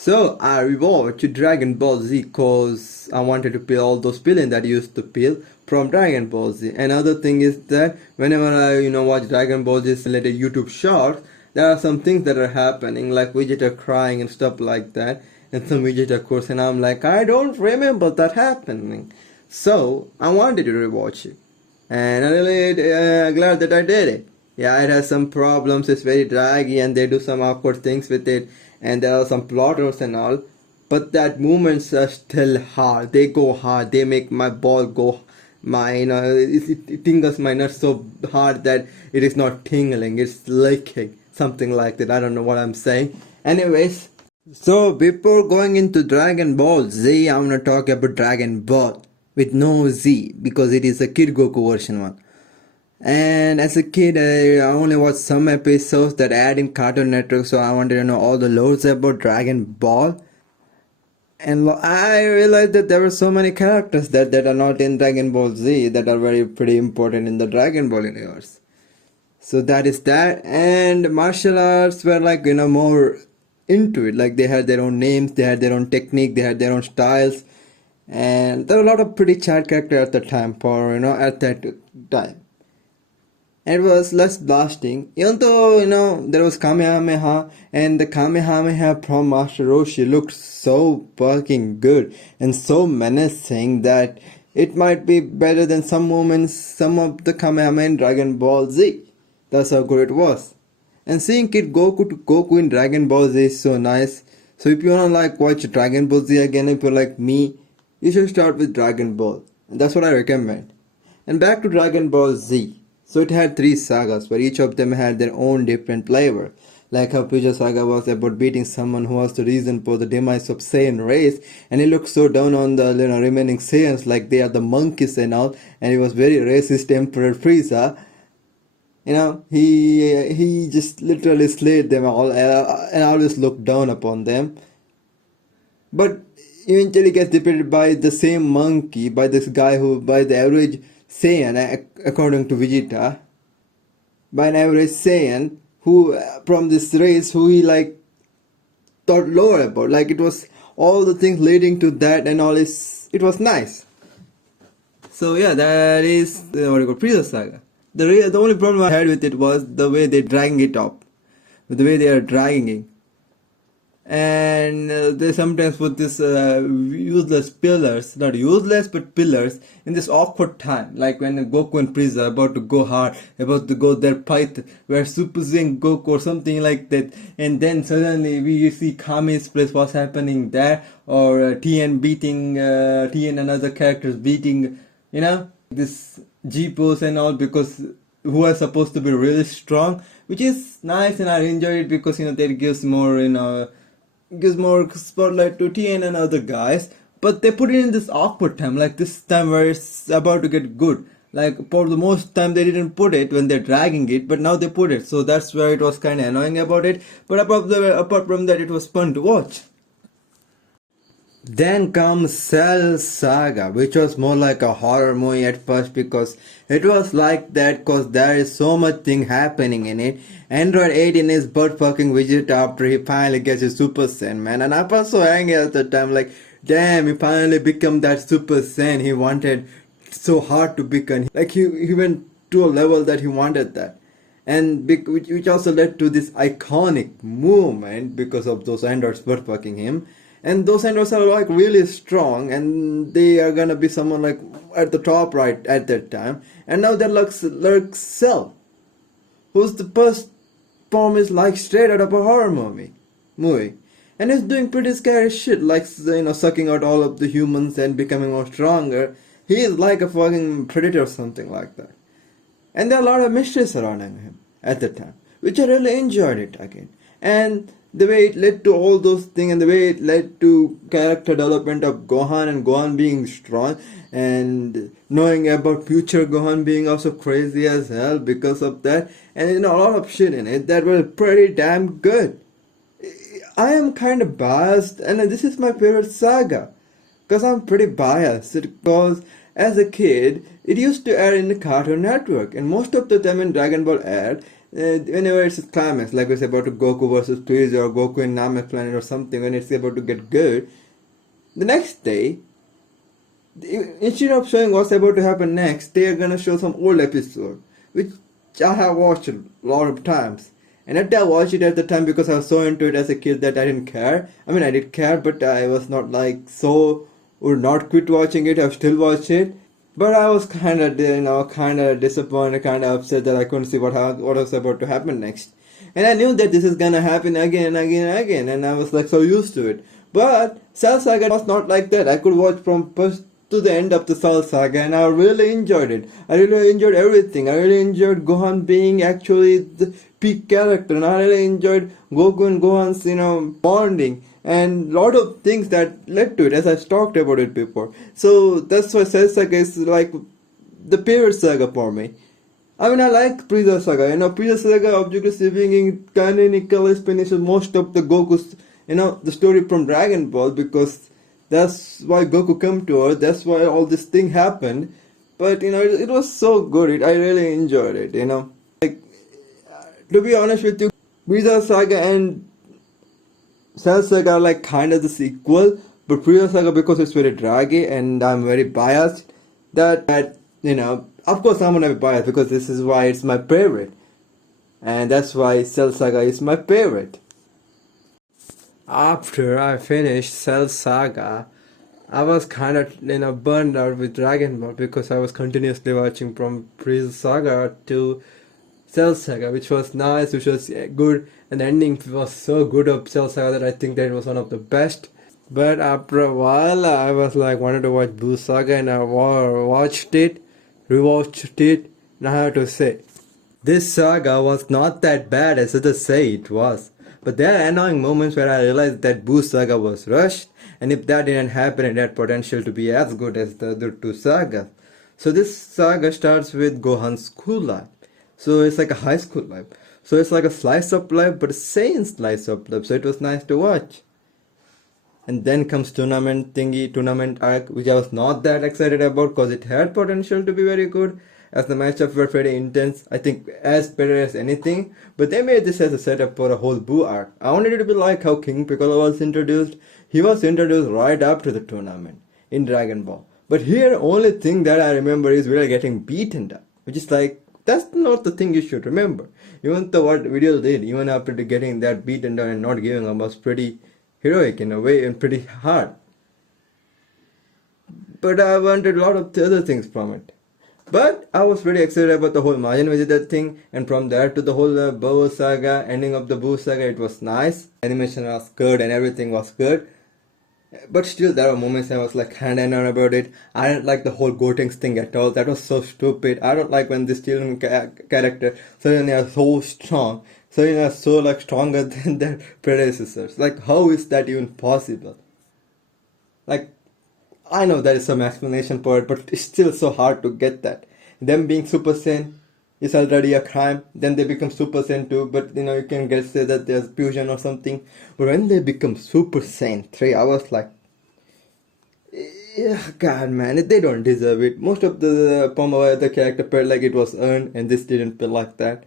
So I rewatched Dragon Ball Z cause I wanted to peel all those villains that I used to peel from Dragon Ball Z. Another thing is that whenever I watch Dragon Ball Z related YouTube shorts, there are some things that are happening like Vegeta crying and stuff like that, and some Vegeta course, and I'm like, I don't remember that happening. So I wanted to rewatch it, and I'm really glad that I did it. Yeah, it has some problems. It's very draggy, and they do some awkward things with it, and there are some plot holes and all. But that movements are still hard. They go hard. They make my ball go. My it tingles my nuts so hard that it is not tingling. It's licking, something like that. I don't know what I'm saying. Anyways, so before going into Dragon Ball Z, I'm gonna talk about Dragon Ball with no Z because it is a Kid Goku version one. And as a kid, I only watched some episodes that aired in Cartoon Network, so I wanted to know all the lores about Dragon Ball. And I realized that there were so many characters that are not in Dragon Ball Z that are very pretty important in the Dragon Ball universe. So that is that. And martial arts were like, more into it. Like they had their own names, they had their own technique, they had their own styles. And there were a lot of pretty child characters at the time at that time. It was less blasting, even though there was Kamehameha, and the Kamehameha from Master Roshi looked so fucking good and so menacing that it might be better than some of the Kamehameha in Dragon Ball Z. That's how good it was. And seeing Kid Goku to Goku in Dragon Ball Z is so nice. So if you wanna watch Dragon Ball Z again, if you're like me, you should start with Dragon Ball. And that's what I recommend. And back to Dragon Ball Z. So it had 3 sagas where each of them had their own different flavor. Like how Puja Saga was about beating someone who was the reason for the demise of Saiyan race, and he looked so down on the remaining Saiyans like they are the monkeys and all, and he was very racist Emperor Frieza. He just literally slayed them all and always looked down upon them. But eventually gets defeated by the same monkey, by this guy by the average Saiyan, according to Vegeta, by an average Saiyan who from this race who he thought lower about. Like it was all the things leading to that and all it was nice. So yeah, that is Frieza Saga. The only problem I had with it was the way they dragging it up, the way they are dragging it. And they sometimes put this useless pillars, not useless but pillars, in this awkward time, like when Goku and Frieza are about to go hard, about to go their fight where Super Saiyan Goku or something like that, and then suddenly we see Kami's place, what's happening there, or TN beating TN and other characters beating this G-pose and all, because who are supposed to be really strong, which is nice, and I enjoy it because that gives more spotlight to TN and other guys. But they put it in this awkward time, like this time where it's about to get good. Like for the most time they didn't put it when they're dragging it, but now they put it, so that's where it was kind of annoying about it. But apart from that, it was fun to watch. Then comes Cell Saga, which was more like a horror movie at first because it was like that because there is so much thing happening in it. Android 18 is butt fucking Vegeta after he finally gets his Super Saiyan, man. And I was so angry at the time, like, damn, he finally become that Super Saiyan he wanted so hard to become. Like he went to a level that he wanted that. And which also led to this iconic movement because of those androids butt fucking him. And those androids are really strong, and they are gonna be someone at the top right at that time. And now there lurks Cell, who's the first form is straight out of a horror movie, and he's doing pretty scary shit, sucking out all of the humans and becoming more stronger. He is like a fucking predator or something like that. And there are a lot of mysteries surrounding him at the time, which I really enjoyed it again. And the way it led to all those things, and the way it led to character development of Gohan, and Gohan being strong, and knowing about future Gohan being also crazy as hell because of that, and a lot of shit in it that was pretty damn good. I am kind of biased, and this is my favorite saga because I'm pretty biased, because as a kid it used to air in the Cartoon Network, and most of the time when Dragon Ball aired, whenever it's a climax, like it's about to Goku versus Frieza or Goku in Namek Planet or something, when it's about to get good, the next day, instead of showing what's about to happen next, they are gonna show some old episode, which I have watched a lot of times. And I did watch it at the time because I was so into it as a kid that I didn't care. I mean, I did care, but I was not like so would not quit watching it. I've still watched it, but I was kind of disappointed, kind of upset that I couldn't see what was about to happen next. And I knew that this is gonna happen again and again and again, and I was like so used to it. But Cell Saga was not like that. I could watch from first to the end of the Cell Saga, and I really enjoyed it. I really enjoyed everything. I really enjoyed Gohan being actually the peak character, and I really enjoyed Goku and Gohan's bonding and lot of things that led to it, as I've talked about it before. So that's why Cell Saga is like the favorite saga for me. I mean, I like Frieza Saga. Frieza Saga, objectively speaking, canonically finishes most of the Goku's, the story from Dragon Ball, because that's why Goku came to Earth. That's why all this thing happened. But it was so good. I really enjoyed it. Like, to be honest with you, Frieza Saga and Cell Saga are like kind of the sequel. But Frieza Saga, because it's very draggy and I'm very biased, that of course I'm gonna be biased because this is why it's my favorite, and that's why Cell Saga is my favorite. After I finished Cell Saga, I was kind of burned out with Dragon Ball because I was continuously watching from Frieza Saga to Cell Saga, which was nice, which was good, and the ending was so good of Cell Saga that I think that it was one of the best. But after a while, I was like wanted to watch Buu Saga, and I watched it, rewatched it, and I have to say, this saga was not that bad as others say it was. But there are annoying moments where I realized that Boo Saga was rushed, and if that didn't happen, it had potential to be as good as the other two sagas. So this saga starts with Gohan's school life. So it's like a high school life. So it's like a slice of life, but a sane slice of life. So it was nice to watch. And then comes tournament arc, which I was not that excited about because it had potential to be very good, as the matchups were very intense. I think as better as anything, but they made this as a setup for a whole Boo arc. I wanted it to be like how King Piccolo was introduced. He was introduced right after the tournament in Dragon Ball. But here, only thing that I remember is we are getting beaten up, which is like, that's not the thing you should remember. Even though what Video did, even after getting that beaten down and not giving up, was pretty heroic in a way and pretty hard. But I wanted a lot of the other things from it. But I was pretty excited about the whole Majin Vegeta thing, and from there to the whole Boo saga, ending of the Boo saga, it was nice. Animation was good and everything was good. But still, there were moments I was like kinda annoyed about it. I didn't like the whole Gotenks thing at all. That was so stupid. I don't like when this children character suddenly are so strong. Suddenly are so like stronger than their predecessors. Like, how is that even possible? Like, I know there is some explanation for it, but it's still so hard to get that. Them being Super Saiyan is already a crime. Then they become Super Saiyan 2, but you can say that there's fusion or something. But when they become Super Saiyan 3, I was like, yeah, God, man, they don't deserve it. Most of the Pomawa, the character felt like it was earned, and this didn't feel like that.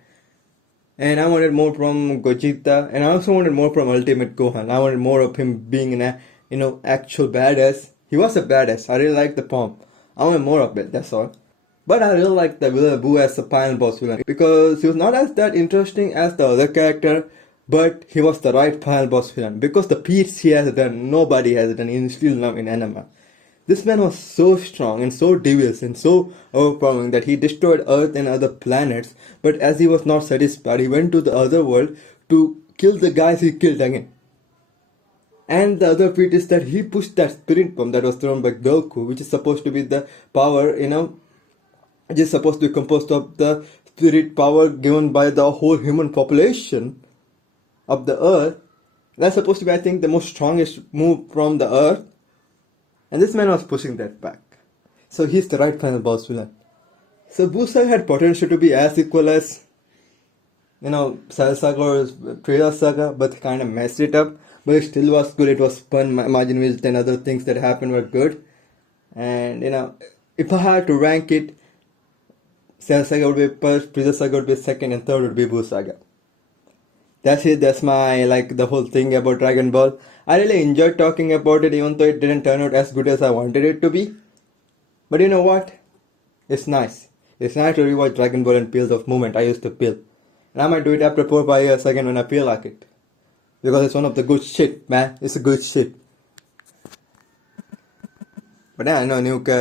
And I wanted more from Gogeta, and I also wanted more from Ultimate Gohan. I wanted more of him being an actual badass. He was a badass. I really liked the poem. I wanted more of it, that's all. But I really liked the villain Boo as the final boss villain, because he was not as that interesting as the other character, but he was the right final boss villain. Because the feats he has done, nobody has done in still now in anime. This man was so strong and so devious and so overpowering that he destroyed Earth and other planets, but as he was not satisfied, he went to the other world to kill the guys he killed again. And the other feat is that he pushed that spirit bomb that was thrown by Goku, which is supposed to be the power, which is supposed to be composed of the spirit power given by the whole human population of the Earth. That's supposed to be, I think, the most strongest move from the Earth. And this man was pushing that back. So he's the right final boss villain. So Busa had potential to be as equal as, Cell Saga or Frieza Saga, but kind of messed it up. But it still was good. It was fun. Majin Vegeta and other things that happened were good. And, if I had to rank it, Cell Saga would be first, Freezer Saga would be second, and third would be Boo Saga. That's it. That's my like the whole thing about Dragon Ball. I really enjoyed talking about it, even though it didn't turn out as good as I wanted it to be. But you know what? It's nice. It's nice to rewatch Dragon Ball and feel the moment I used to feel. And I might do it after 4 or 5 years again when I feel like it. Because it's one of the good shit, man. It's a good shit. But yeah, I know Nuke.